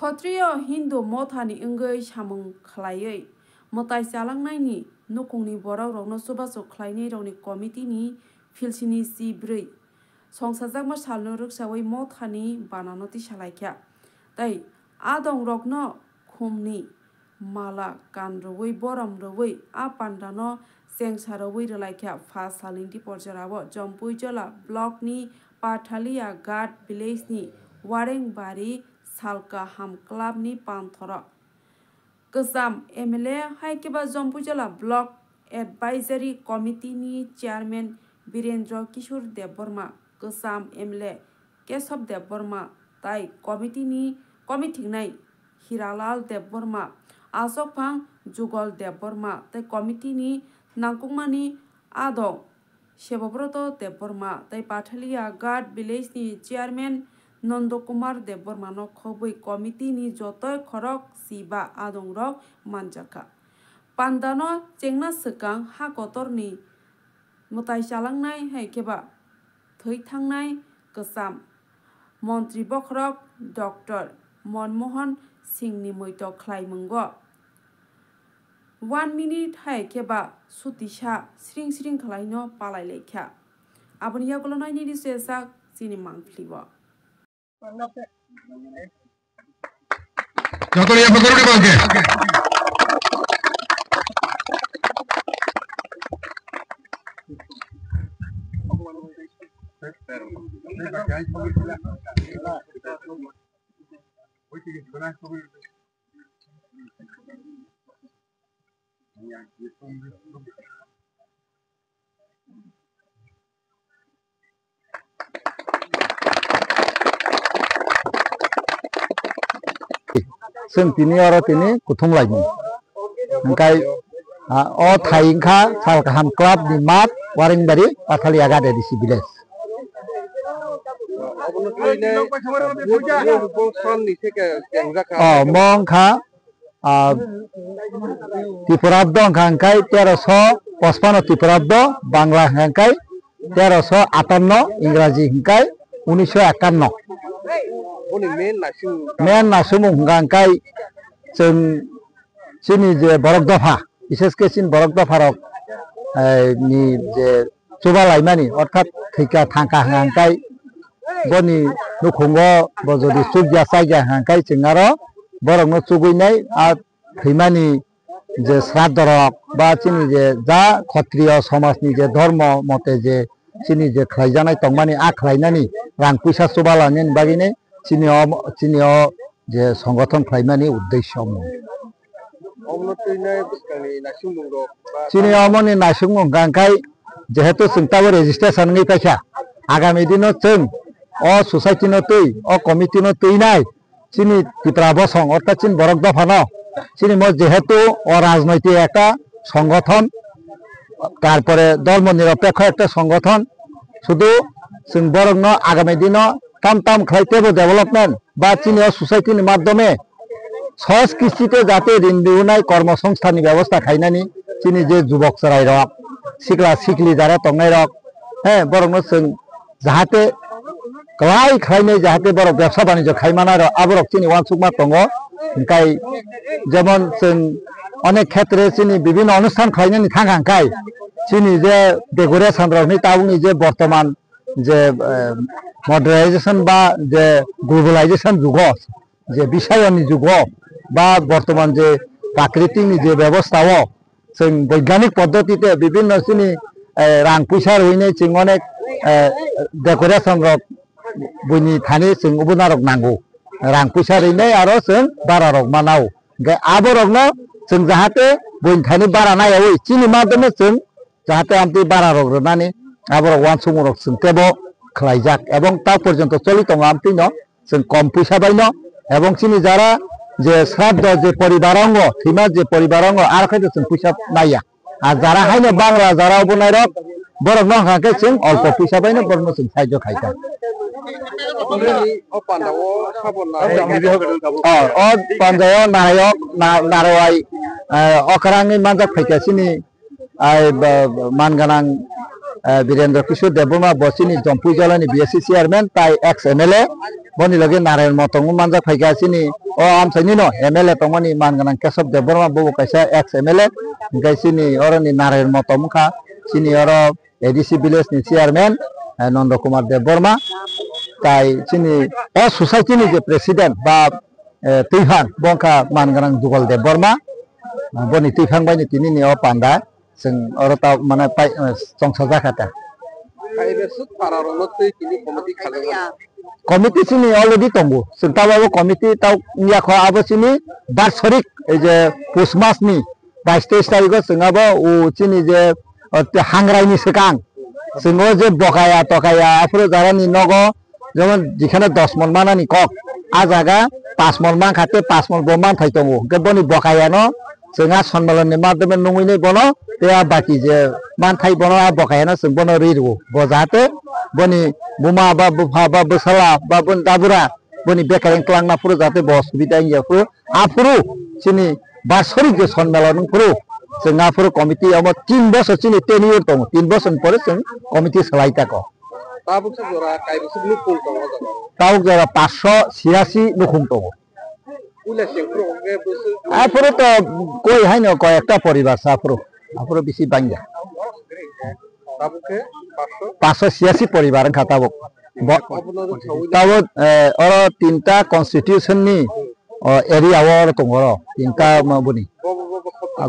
Khotrio Hindu Mothani Ingay Shamung Klayay Motai Salangnaini Nukungni Borok Rokno Subaso Klayni Roni Committee ni Filsini Si Bri Songsajak Masalno Ruksawai Mothani Bananoti Shalaikya Tai Adong Rokno Khumni Mala Kanrowai Boram Rowai Apandano Sengsarawai Relaikya Fast Salinti Porjarawo Jompui Jola Block ni Pathalia Ghat Village ni Wareng Bari Salka Ham Club ni Panthora Kesam MLA Haikeba Jompujala Block Advisory Committee ni Chairman Birendra Kishore Deborma Kesam MLA Kesab Deborma Tai Committee ni Committee nai Hiralal Deborma Asok Phang Jugal Deborma Tai Committee ni Nangkungmani Adong Shebobroto Deborma Tai Pathalia Ghat Village ni Chairman Nandokumar Debormano Khobui Committee ni Jotoi Khorok Siba Adongrok Manjaka Pandano Chengna Sekang Hakotorni Motai Salangnai Haikeba Thoi Thangnai Kesam Montri Bokrok Dr. Monmohan Singh ni Moito Khlai Munggo 1 minute Haikeba Sutisha Sring Sring Khlaino Palai Lekha Aboni Yakolonai ni Sesak Sini Mangfliwa Doctor, ya pagod ka ba? Sing tini ora tini kutung lagi. Engkai o thaingkha Salkaham Club di Mat Waring Bari Pathalia Ghat di Sibiles. Mongkha Tipurabdo engkai 1355 Tipurabdo Bangla engkai 1358 Ingraji engkai 1951 Men nasumung ngangkai sing sini je borok dofa বিশেষ ke sin borok dofa rok ni je coba laimani orthat thika thangka ngangkai boni nukhungo bo jodi subja saija ngangkai chingaro borok no chuguinai a thimani je sradorok ba chini je ja khatriya samaj ni je dharma mote je chini je khlaijanai tongmani a khlainani rang puisa coba lanen bagine চিনিও যে সংগঠন খাইমানি উদ্দেশ্য চিনি অমনি নাসুমুং গাংকাই যেহেতু চিন্তাবো registration নই পাইছা আগামী দিন जों অ সোসাইটি ন তৈ অ কমিটি ন তৈ নাই চিনি ত্রিপুরা বসং অর্থাৎ চিন বরক দফানো চিনি ম যেহেতু অ রাজনৈতিক একটা সংগঠন তারপরে ধর্ম নিরপেক্ষ একটা সংগঠন শুধু जों বরক ন আগামী দিন কাম খাইতেবো ডেভেলপমেন্ট বা চিনি সোসাইটির মাধ্যমে সহজ কিস্তিতে যাতে ঋণ দিউনাই কর্মসংস্থাননি ব্যবস্থা খাইনানি চিনি যে যুবক চরাই রক সিকলা সিকলি যারা তংনাই রক হ্যাঁ বরং जों যাহাতে ক্লাই খাইনাই যাহাতে বড় ব্যবসা বাণিজ্য খাইমানা আবরক চিনি ওয়ানসুকমা দङ ओंखाय যেমন जों অনেক ক্ষেত্রে চিনি বিভিন্ন অনুষ্ঠান খাইনানি থাকাঙ্কাই চিনি যে ডেকোরেশন রকনি তাউনি যে বর্তমান যে মডার্নাইজেশন বা যে গ্লোবালাইজেশন যুগ যে বিষয়নি যুগ বা বর্তমান যে প্রাকৃতিক যে ব্যবস্থাও जों বৈজ্ঞানিক পদ্ধতিতে বিভিন্ন চিনি রাং পয়সা রইনে जों অনেক ডেকোরেশন রক বইনি থানি जों উবনারক নাंगौ রাং পয়সা রইনে আরো जों বারা রক মানাও আবরকনো जों जाहाथे বইনি থানি বারা নায়াও চিনি মাধ্যমে जों जाहाथे আমতি বারা রক রনানি আবরক ওয়ান সুমরক जों তেবো খাইজাক এবং তা পর্যন্ত চলিত আমতিনো जों কম পয়সা বাইনো এবং চিনি যারা যে শ্রাদ্ধ যে পরিবারাঙ্গ থিমা যে পরিবারাঙ্গ আর খাইতে जों পয়সা নাইয়া আর যারা হাইনো বাংলা যারা বনাই রক বরক ন হাকে जों অল্প পয়সা বাইনো বরক जों সাহায্য খাইতা ও পাঞ্জায় নায়ক নারওয়াই অকরাংনি মানজাক ফাইকাসিনি মানগানাং Birendra Kishore Debbarma bosini Jompu Jalani BSC chairman tai ex MLA boni lagi Narayan Motong manjak phaika sini o amsaini no MLA tongmani manganang Keshav Debbarma bobo kaisa ex MLA ngai sini oroni Narayan Motong kha sini oro ADC village ni chairman Nanda Kumar Debbarma tai sini o society ni je president ba Tuifang bongkha manganang Dugal Debbarma boni Tuifang bai ni tini ni o panda जों और ताव माने पाइ संसार जाखाता committee सिनि already तंगो जों ताबाबो committee ताव निया ख आबो सिनि बार्षिक ए जे पुष मासनि 22 तारिखआव जोंआबो उ सिनि जे हांग्रायनि सिगां जोङो जे बकाया तकाया आफोर जारानि नगो जेमन जिखाने 10 मन मानानि कक आ जागा 5 मन मान खाते 5 मन बमान थाइ तंगो गबनि बकाया न जोंहा सनमालनि माध्यमे नङैनै बनो तेया बाकी जे मान थाइ बनो आ बकायाना जों बनो रिरगो बजाते बनि बुमा बा बुफा बा बसला बा बन दाबुरा बनि बेकारें क्लांना पुरो जाते बस सुबिदा इयाफु आफुरु सिनि बार्षिक जे सनमालन पुरो जोंहा पुरो कमिटी अब 3 बছর सिनि टेनियर दङ 3 बছर परे जों कमिटी सलाइताको ताबुक जरा काइबसु नुकुल दङ ताबुक जरा 586 नुकुम दङ आफुरो तो कोई है न कयेकटा परिवार साफुरो आफुरो बेसि बांगा ताबुके 586 परिवार खाताबो ताबो और तीनटा कन्स्टिट्यूशन नि एरिया और तंगरो तीनटा माबुनि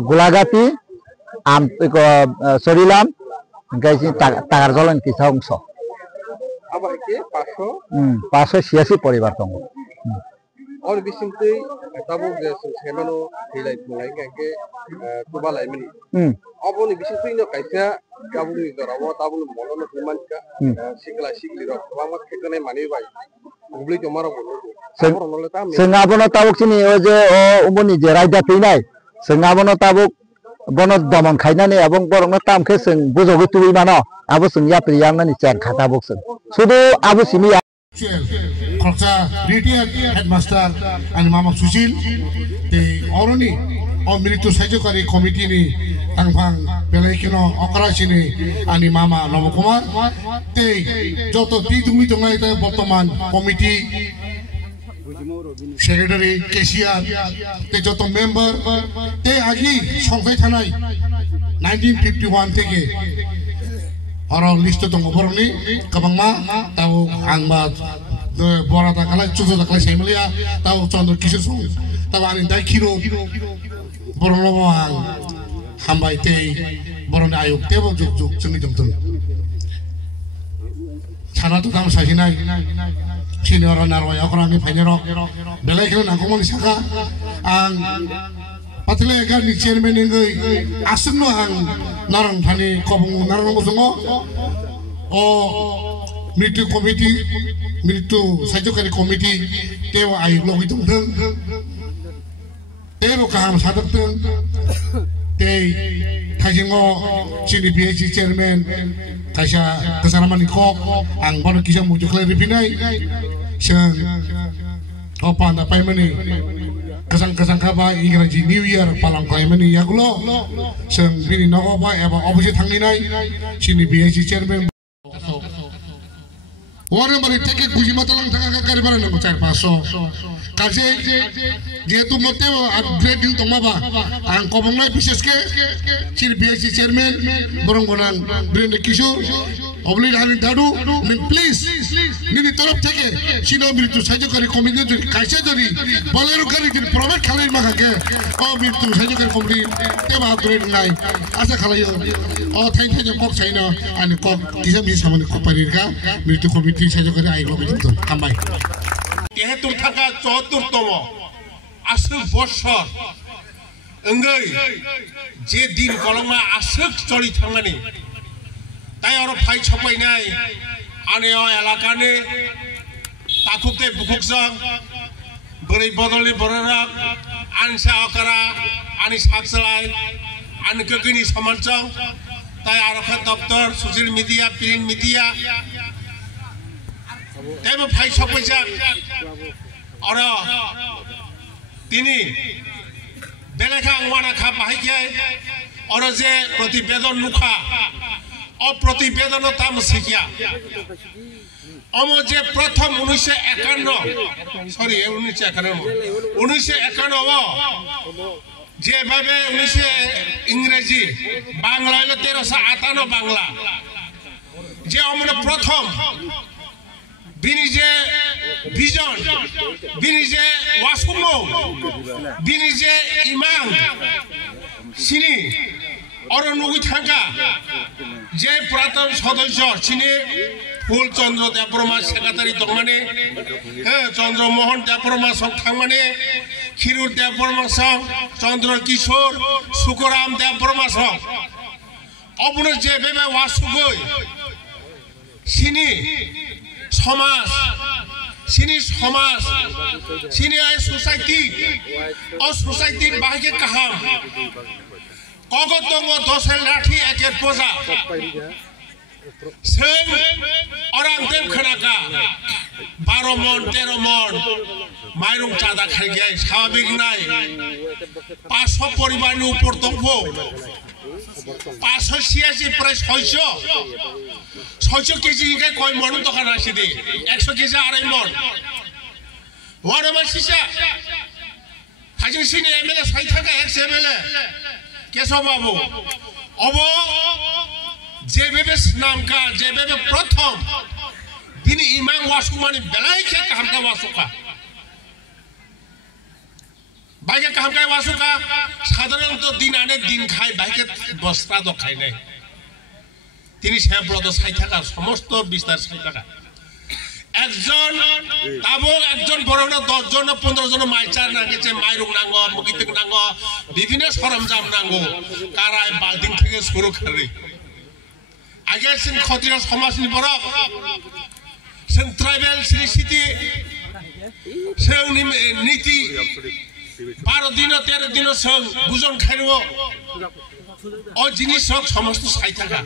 गुलागाती आम सरिलाम गाइसि तागारजलन किसा अंश आबा के 586 परिवार दङ और बिसिंतै ताबो गेस सेमानो हिलाइ थलाइ गाके कुबालाइ मिनि अबनि बिसिंतै न काइसा गाबुनि जराव ताबुनि मननो हिमानका सिगला सिगलि र बामा खेकनाय मानि बाय गुबलि जमारा बोलो जोंआबनो ताबुकसिनि ओ जे ओ उमनि जे रायदा फैनाय जोंआबनो ताबुक बनो दमन खायनानै आबं बरंनो तामखे जों बुजोगै तुइ मानो आबो जों याप्रियामनानि चेक खाताबुक जों सुदु आबो सिनि Khorsa retired headmaster and Mama Sushil the Oroni or Militu Sajokari committee ni Tangpang Belekino Okarashini and Mama Nomokumar they Joto Titumi Tongaita Botoman committee secretary KCR the Joto member they Agi Songfei Tanai 1951 থেকে और list तो ngobrolni kabangma tahu angba bora takala cucu takala semlia tahu Chandra Kishore Song tahu anin dai kiro borno ang hambai te borno ayuk te bo juk juk chungi jongtun chana to tam sajinai chini ora narwa yakrani phainero belai kilo nakomoni saka ang Patile agar ni chairman ingai asno ang narang thani kobung narang musungo o militu committee militu sajokari committee tewa ayu logi tungteng tewa kaham sadak teng te thajingo chini PHC chairman kasha kesaramani kok ang baru kisah muncul klarifinai sang opa anda paimani kasang kaba Ingraji New Year palang kaimani yagulo sang bini nago ba eba opposite hanginai sini BHC chairman Warna bari teke gujima talang tanga karibara nang cai paso kaje dia tu motewa upgrading tomaba ang kobongnai bises ke sini BHC chairman borong gonang Birendra Kishore obli halin dadu please nini taraf থেকে sino militu sajokari committee jori kaise jori bolero gari din private khalai magake o militu sajokari committee teba upgrade nai asa khalai o thank you kok chaina ani kok kisa mi samane koparirga militu committee sajokari aiglo bitu kambai kehetur thaka 74 তম আসুক বছর enggai je din kolongma asuk choli thangani tai aro phai chopai nai ane o elakane takukte bukuksang beri bodoli borarak ansa akara ani saksalai ani kekini samancang tai aro kha daftar social media print media tai bo phai chopai jak aro tini belakha angwana kha bahai khai aro je protibedon lukha অপ্রতিবেদন তাম শিখিয়া যে প্রথম 1951 যেভাবে ইংরেজি বাংলা হলো 1358 বাংলা যে প্রথম বিনি যে ভিজন বিনি যে ওয়াসুমো বিনি যে ইমাম সিনি অরনুগি থাকা যে পুরাতন সদস্য সিনি ফুলচন্দ্র দেববর্মা সেক্রেটারি তংমানে চন্দ্রমোহন দেববর্মা সং থাংমানে ক্ষীরুর দেববর্মা সং চন্দ্র কিশোর সুকরাম দেববর্মা সং অবনো যে বেবে ওয়াসুগই সিনি সমাজ সিনি সোসাইটি ও সোসাইটির বাহিকে কাহাম কগতঙ্গ দশের লাঠি একের পোজা जों orang dem khanaka 12 मन 13 मन माइरं चादा खाइगाय स्वाभाविक नाय 500 परिवारनि ऊपर दंब 586 प्राय 600 केजी के कय मन दखान आसिदि 100 केजी आराय मन वारो मासिसा हाजिं सिनि एमएलए साइथाका एक्स एमएलए केशव बाबू अब जेबेबे नामका जेबेबे प्रथम दिनी इमाम वासुमानी बेलाई के कामका वासुका बाइके कामका वासुका साधारणत दिन आने दिन खाय बाइके बस्ता तो खाय नै তিনি শ্যামপ্রদ সাই থাকা সমস্ত বিস্তার সাই থাকা একজন তাবো একজন বড় না 10 জন 15 জন মাইচার নাগেছে মাইরুং নাঙ্গ মুগিতিক নাঙ্গ বিভিন্ন সরঞ্জাম নাঙ্গ কারাই বালদিং থেকে শুরু করে আগে সিন ক্ষত্রিয় সমাজনি বড় সিন ট্রাইবেল সিটি সিন নীতি 12 দিন 13 দিন সং বুজন খাইব ও জিনিস সব সমস্ত সাই থাকা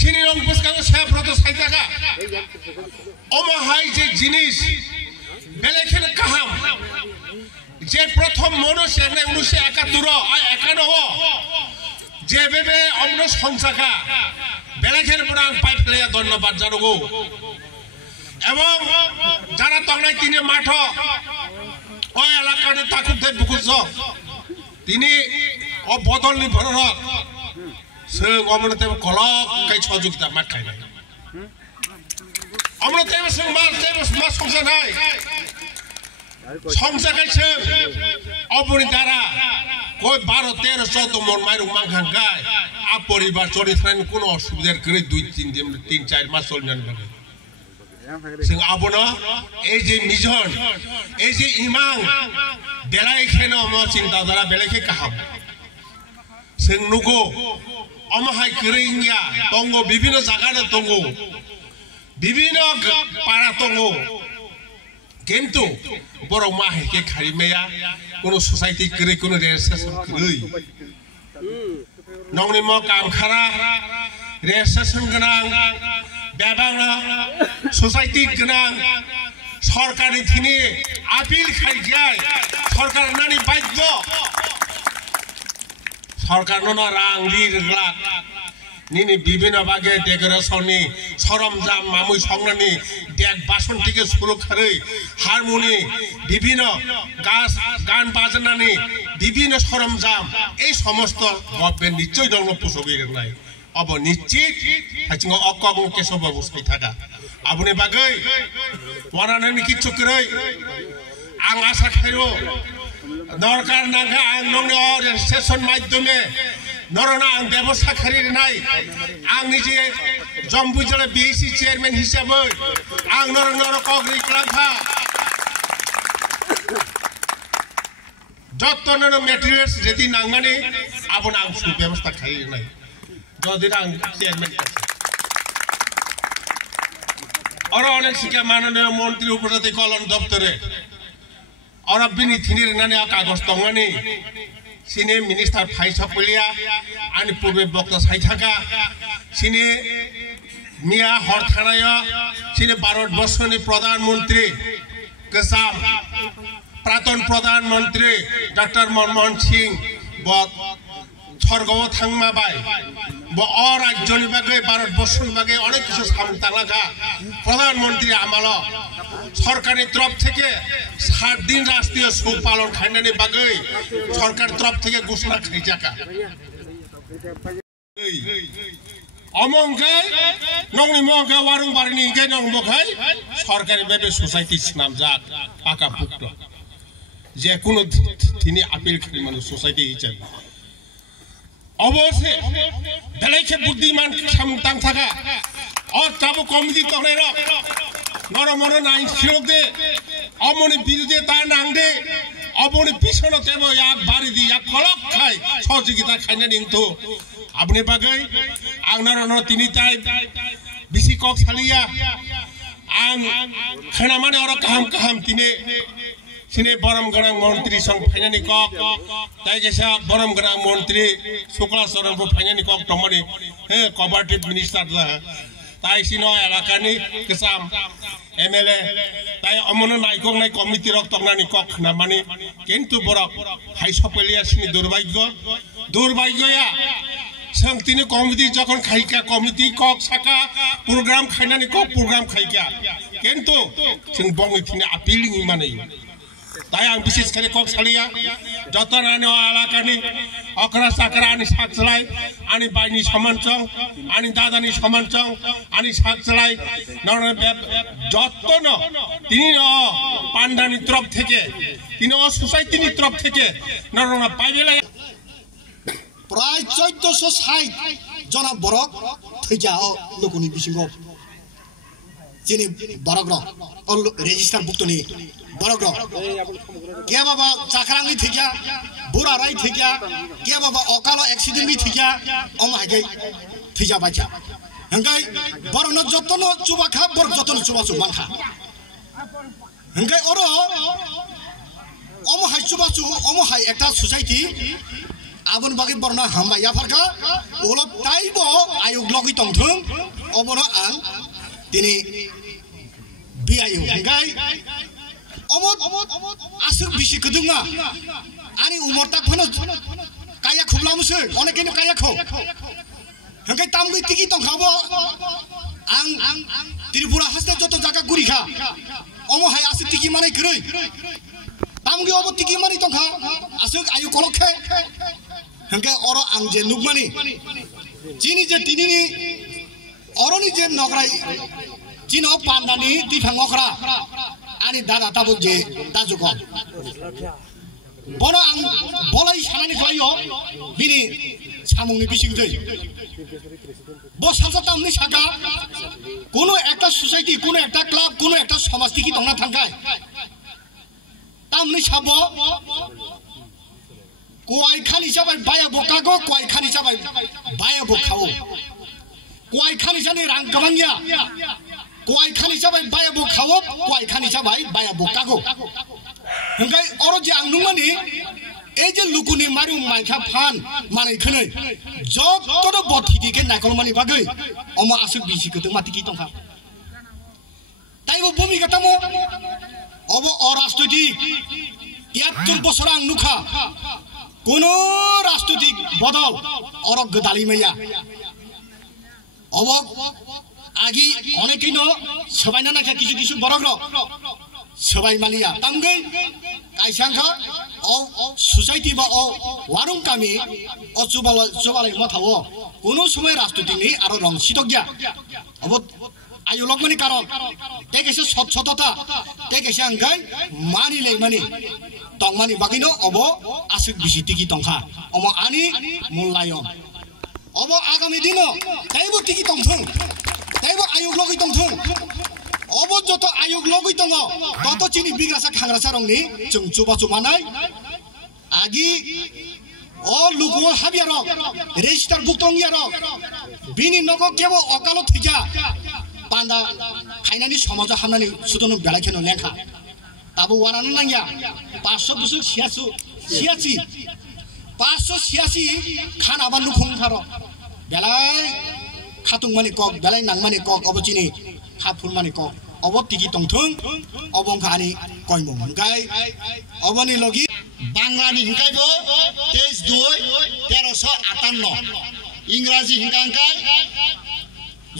সিনি রং পুস্কানো শ্যামপ্রদ সাই থাকা অমহাই যে জিনিস বেলেখেন কাহাম যে প্রথম মানুষ 1971 আর 91 যে বেবে অন্য সংসাকা বেলেখেন বড় পাইপ প্লেয়া ধন্যবাদ জানাবো এবং যারা তংনাই তিনি মাঠ ও এলাকাতে তাকুতে বুকুজ তিনি ও বদলনি ভরর जों अमरते कलक कई सहयोगिता मात खाइनाय अमरते जों मा संसानाय संसाखाय जों अबनि दारा कोई 12 13 14 मन माइरं मांखांगाय आ परिवार चरिथ्रानि कोनो असुबिधार गरै 2 3 4 मास चलिनानै बागै जों आबनो এই যে মিজন এই যে ইমাম বেলাইখেন অম চিন্তাধারা বেলাইখে কাহাম जों नुगो अमहाय गरैया दंग विभिन्न जायगायाव दंग विभिन्न पारा दंग किन्तु बर' माहायके खारिमाया कोनो सोसाइटि गरै कोनो रेजिस्ट्रेसन गरै नंनि म कामखारा रेजिस्ट्रेसन गोनां बेबांना सोसाइटि गोनां सरकारनि थिनि आपिल खाइगाय सरकार नानि बाध्य सरकार नो रां लिरलाक निनि विभिन्न बागे डेकोरेशननि सरमजाम मामुइ संनानि देख बासन থেকে শুরু করে হারমোনি বিভিন্ন গান বাজনাनि বিভিন্ন সরমজাম এই সমস্ত গভর্নমেন্ট নিশ্চয় দङ পুসগি নাই अब निश्चित हाचिङ अक्कग केशव बाबू साइ थाका आबुनि बागै वारानानि किछु करै आं आशा खायो दरकार नांगा आं नंनि रेजिस्ट्रेशन माध्यमे नरना आं व्यवस्था खारिनाय आं निजे जम्बु जिल्ला बीएससी चेयरमैन हिसाबै आं नर कग्रि क्लांखा जत्तन मेटेरियल्स रेडी नांगानि आबन आं सु व्यवस्था खारिनाय जदिन आं चेयरमैन और अनेक शिक्षा माननीय मंत्री उपजाति कल्याण दप्तरे और बिनि थिनि रनानि कागज दंगानि सिने मिनिस्टार फाइसा पलिया आनि पूर्वे बक्ता साइथाका सिने मिया हर थानाय सिने भारत वर्षनि प्रधानमंत्री गोजाम प्राक्तन प्रधानमंत्री डॉक्टर मनमोहन सिंह স্বর্গও থাংমাবাই অ রাজ্যনি বাগে ভারতবর্ষের বাগে অনেক কিছু সামতালাগা প্রধানমন্ত্রী আমল সরকারের তরফ থেকে 7 দিন রাষ্ট্রীয় শোক পালন খাইনানি বাগে সরকার তরফ থেকে ঘোষণা খাইজাকা অমংখাই নংনি মংখা ওয়ারুং বারিনি ইংখাই নংবখাই সরকারি ভাবে সোসাইটি নামজাক পাকা পুক্ত যে কোনো তিনি আপিল খালি মানুষ সোসাইটি হিসাবে অবশ্যই বেলাইকে বুদ্ধিমান সামতাং থাকা অত্যাবো কমিটি তরে নরমর নাইন শিরদে অমনি বিরুদ্ধে তা নাংদে অবনি পিছনে তেব এক বাড়ি দি এক খলক খাই সহযোগিতা খাইনা নিন্তু আপনি বাগাই আংনার তিনি তাই বিসি কক সালিয়া আং খানা মানে অর কাহাম কাহাম তিনি সিনে বরম গণাং মন্ত্রী সং ফাইনানি কক তাই গেছা বরম গণাং মন্ত্রী শুক্লা চরণ ফাইনানি কক টমনি কোঅপারেটিভ মিনিস্টার তাই সিনো এলাকানি কেসাম এমএলএ তাই অমন নাইকক নাই কমিটি রক তংনানি কক না মানে কিন্তু বড় হাই সপলিয়া সিনি দুর্ভাগ্যয়া সং তিনি কমিটি যখন খাইকা কমিটি কক সাকা প্রোগ্রাম খাইনানি কক প্রোগ্রাম খাইকা কিন্তু সিং বঙ্গি তিনি আপিলিং মানে তাই আং বিশেষ করে কক সালিয়া যতন আনি এলাকানি অকরা সাকরা আনি সাকসলাই আনি বাইনি সমানচং আনি দাদানি সমানচং আনি সাকসলাই যতন তিনি পান্ডানি তরফ থেকে তিনি সোসাইটিনি তরফ থেকে নরনা পাইবেলা প্রায় 1460 জন বরক থৈজা লোকনি বিসিঙ্গ যিনি বরগ্র রেজিস্টার বুক্তনি বরগ্র কে বাবা চাকরাঙ্গি থিকা বুড়ারাই থিকা কে বাবা অকাল অ্যাক্সিডেন্টলি থিকা অমাহাই থিজা বাচ্চা হংগাই বরন যতন চুবাখা বর যতন চুবা চুমানখা হংগাই ওর অমহাই চুবাচু অমহাই একটা সোসাইটি আবন বাকি বর্ণা হামবাইয়া ফারকা ওলো তাইব আয়োগ লগি তংথং অবনা আং তিনি বিআইও হংগাই অমত আসুক বিসি কদুংমা আনি উমরতা ফনো কায়া খুবলামুসে অনেকেনো কায়া খো হংগাই তামগৈ টিকি তংখাবো আং ত্রিপুরা হাসতে যত জায়গা গুরিখা অমহাই আসুক টিকি মানাই কरै তামগৈ অব টিকি মানি তংখা আসুক আয়ু কলখে হংগাই অর আং যে নুগমানি চিনি যে তিনিনি অরনি যে নগরাই চিনো পান্ডানি দিফাং অখরা আনি দাদা তাবো যে দাজুক বড় আং বলাই সানানি খাইও বিনি সামুংনি বিসিংदै ব সালসা তামনি সাকা কোনো একটা সোসাইটি কোনো একটা ক্লাব কোনো একটা সমাজ থেকে দংনা থাকায় তামনি সাবো কয় খানি যাবাই বায়া বকাগো কয় খানি যাবাই বায়া বকাও কয় খানি জানি রাং গবাংয়া কয় খানি যাবাই বায়া বকাও কয় খানি যাবাই বায়া বকাগো হংগাই অর যে আং নুমানি এই যে লুকুনি মারু মাইখা ফান মানাই খनै যত বথিদিকে নাকলমানি বাগৈ অম আসুক বিসি কত মাটি কি তংখা তাইবো ভূমিকা তামো অব অরাষ্ট্রদিক 73 বছর আং নুখা কোন রাষ্ট্রদিক বদল অরক গদালি মাইয়া অবক আগি অনেকেই ন সবাইনা নাখা কিছু কিছু বরগ্র সবাই মালিয়া তামগৈ কাইসাংখা ও সোসাইটি বা ও ওয়ারুং কামি ও চুবালাই মথাও কোনো সময় রাষ্ট্রদিক আর রং সিটগিয়া অব আয়ু লগমানি কারণ তে কেছে স্বচ্ছতা তে কেছে আংগাই মানিলাই মানি তংমানি বাকিনো অব আসুক বিসি টিকি তংখা অম আনি মূল্যায়ন অব আগামী দিন তাইব টিকি তংথং তাইব আয়োগ লগই তংথং অব যত আয়োগ লগই তং তত চিনি বিগ্রাসা খাংরাসা রংনি जों চুবা চুমানাই আগি ও লুকু হাবিয়ার রেজিস্টার বুকতংয়ার বিনি নগ কেব অকাল থিকা পান্ডা খাইনানি সমাজ হামনানি সুদন বেলাইখেনো লেখা তাবো ওয়ারানো নাঙ্গিয়া 500 বছর সিয়াছি 586 খান আবার নুখুং খার বেলাই খাতুং মানি কক বেলাই নাং মানি কক অবচিনি খাফুল মানি কক अबो टिकी तंथुं अबं फानि कयमु हंगाय अबनि लगी बांलानि हंगायबो 23/2/1358 इंराजी हंगांगाय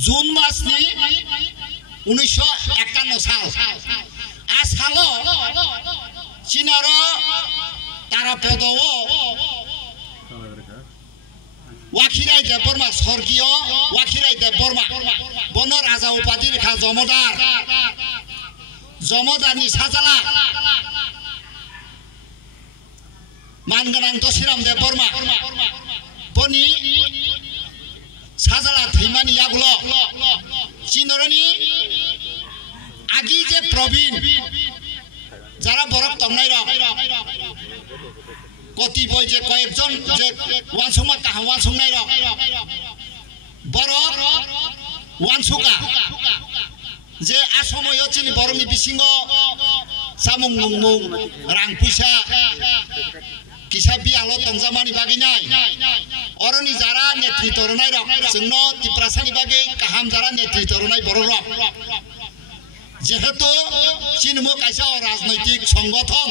जून मासनि 1951 साल आ सालो चीनारो तारापदो वाखिराय देबरमा स्वर्गीय वाखिराय देबरमा बन राजा उपाधि रेखा जमदारनि साजाला मानगोनां तसिराम देबरमा बनि साजाला थैमानि यागुलो चिनरनि आगि जे प्रवीण যারা বরফ তংনাই রক কতিপয় যে কয়েকজন যে ওয়ানসুমা কাহা ওয়ানসুংনাই রক বরফ ওয়ানসুকা যে আসময় চিনি বরফনি বিসিঙ্গ সামুং মুং রাং পয়সা কিসা বিয়ালো তংজামানি বাগি নাই অরনি যারা নেতৃত্ব রনাই রক जोंनो तिप्रासानि बागै काहाम যারা নেতৃত্ব রনাই বড় রক যেহেতু চিনমো কাইসা রাজনৈতিক সংগঠন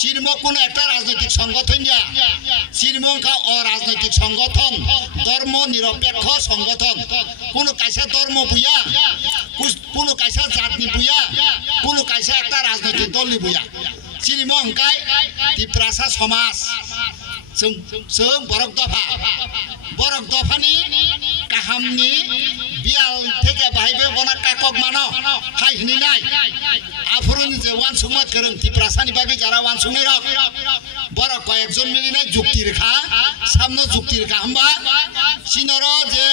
চিনমো কোন একটা রাজনৈতিক সংগঠন না চিনমোকা অরাজনৈতিক সংগঠন ধর্ম নিরপেক্ষ সংগঠন কোন কাইসা ধর্ম বুয়া কোন কাইসা জাতনি বুয়া কোন কাইসা একটা রাজনৈতিক দলনি বুয়া চিনমো হংকাই তিপ্রাসা সমাজ जों बरक दफानि काहामनि बियाल থেকে बाहायबो बना काकक मानो हाय हिनिनाय आफुरनि जे वानसुमा गोरों तिप्रासानि बागै जारा वानसुनाय रक बरक कयेकजन मिलिनाय जुक्ति रेखा सामनो जुक्ति रेखा हम्बा चिनर जे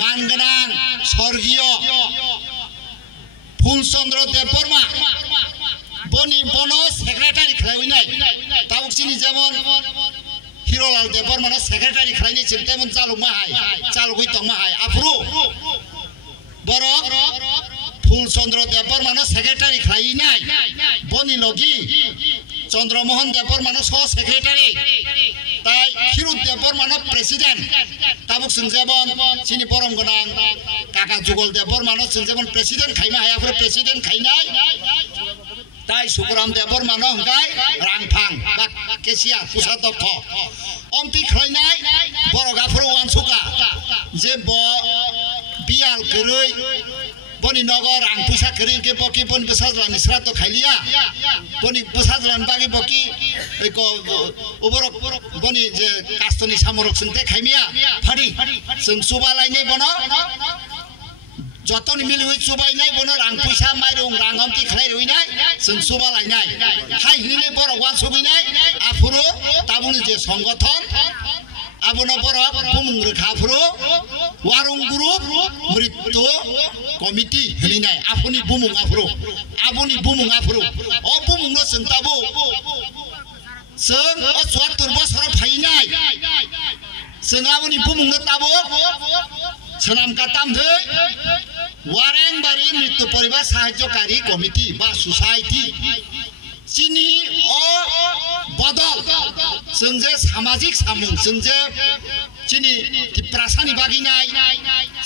मानगोनां स्वर्गीय फुलचंद्र देबबर्मा बनि बनो सेक्रेटारि खालायनाय ताबुकसिनि जेमन हिरोलाल देबबर्मानो सेक्रेटारि खालायनाय चिन्तेमन चालुगै तंमाहाय आफुरु बरक फुलचंद्र देबबर्मानो सेक्रेटारि खालायनाय बनि लगी चंद्रमोहन देबबर्मानो सह सेक्रेटारि ताई हिरु देबबर्मानो प्रेसिडेंट ताबुक जेमन चिनि बरम गोनां काका जुगल देबबर्मानो जेमन प्रेसिडेंट खायनो हायाफोर प्रेसिडेंट खायनाय ताई सुकुराम देबबर्मानो हंगाय रांफां बा केसिया कुसादक्ष अमति खायनाय बरगाफोर वानसुका जे ब बियाल गोरै बनि नगर रां पैसा गोरै के बकि बनि बसाजलानि श्राद्ध खायलिया बनि बसाजलानि बागै बकि एको उबरक बनि जे कास्तनि सामरक संते खायमिया फारि जों सुबालायनाय बनो जतन मिलुइ सुबायनाय बनो रां पैसा माइरं रां अमति खायरइनाय जों सुबालायनाय हाय हिने बरगवान सुबिनाय आफुरु ताबुनि जे संगठन आबनो बरक बुमुं रेखाफुरु वारुं ग्रुप मृत्यु कमिटि हलिनाय आफुनि बुमुं आफुरु आबुनि बुमुं आफुरु अ बुमुंनो जोंताबो जों 74 बोसोर फायनाय जों आबुनि बुमुंनो ताबो सनाम कातामधै वारेंबारी मृत्यु परिवार साहाय्यकारी कमिटि बा सोसाइटी चिनी अ बदल जों जे सामाजिक सामुं जों जे चिनी तिप्रासानि बागिनाय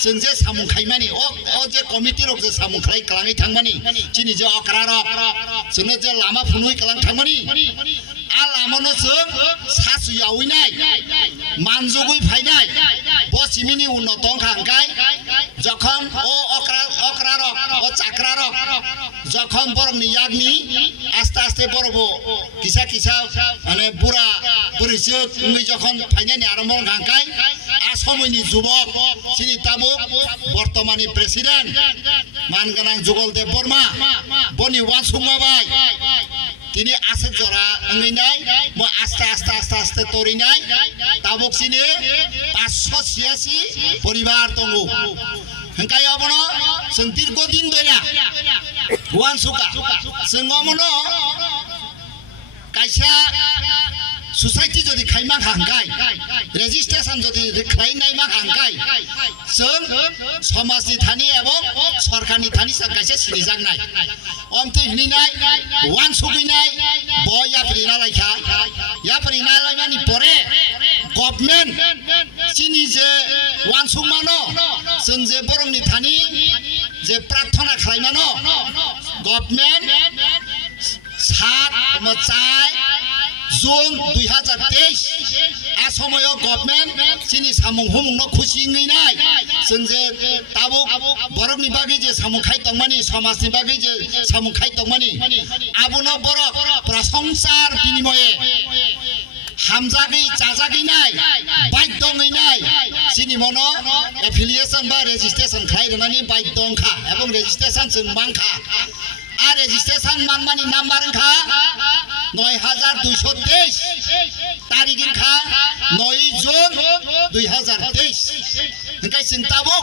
जों जे सामुं खायमानि अ जे कमिटि रक जे सामुं खाय खालामै थांमानि चिनी जे अक्रा रक जोंनो जे लामा फुनुय खालाम थांमानि आ लामानो जों सासुयावैनाय मानजुगै फायनाय बसिमिनि उन्नत खांगाय जखन अ अक्रा रक अ चाक्रा रक जखन बरमनि यागनि आस्ते आस्ते बरबो किसा माने बुरा बुरिसो उन्दै जखन फायनायनि आरम्भ खांगाय आ समयनि जुबक चिनि ताबुक बर्तमाननि प्रेसिडेंट मानगोनां जुगल देबबर्मा बनि वानसुंमाबाय तिनि आसे जरा अंगैनाय म आस्ते तोरिनाय ताबुकसिनि 586 परिवार दंगो हंकाय अबनो जों दीर्घ दिन दोया वानसुका जों अमनो कायसा सोसाइटी जदि खायमा हांगाय रेजिस्ट्रेशन जदि खायनाय मा हांगाय जों समाजनि थानि एवं सरकारनि थानि कायसा सिरिजांनाय अमते हिनिनाय वानसुबिनाय बया परिना लायखा या परिना लायमानि परे गभर्नमेंट चिनि जे वानसुमानो जों जे बरमनि थानि जे प्रार्थना खालामनो गभर्नमेंट 7 जुन 2023 आ समय गभर्नमेंट सिनि सामुं हुमुंनो खुसि ngैनाय जों जे ताबो बरकनि बागै जे सामुं खायतंमानि समाजनि बागै जे सामुं खायतंमानि आबुनो बरक प्रशंसार बिनिमये हामजागै जाजागैनाय बायदंगैनाय सिनि मनो एफिलिएशन बा रेजिस्ट्रेशन खायरनानि बायदंखा एबं रेजिस्ट्रेशन जों मांखा आ रेजिस्ट्रेशन मानमानि नाम्बार खा 9223 तारिख खा 9 जुन 2023 इनकाय जों ताबो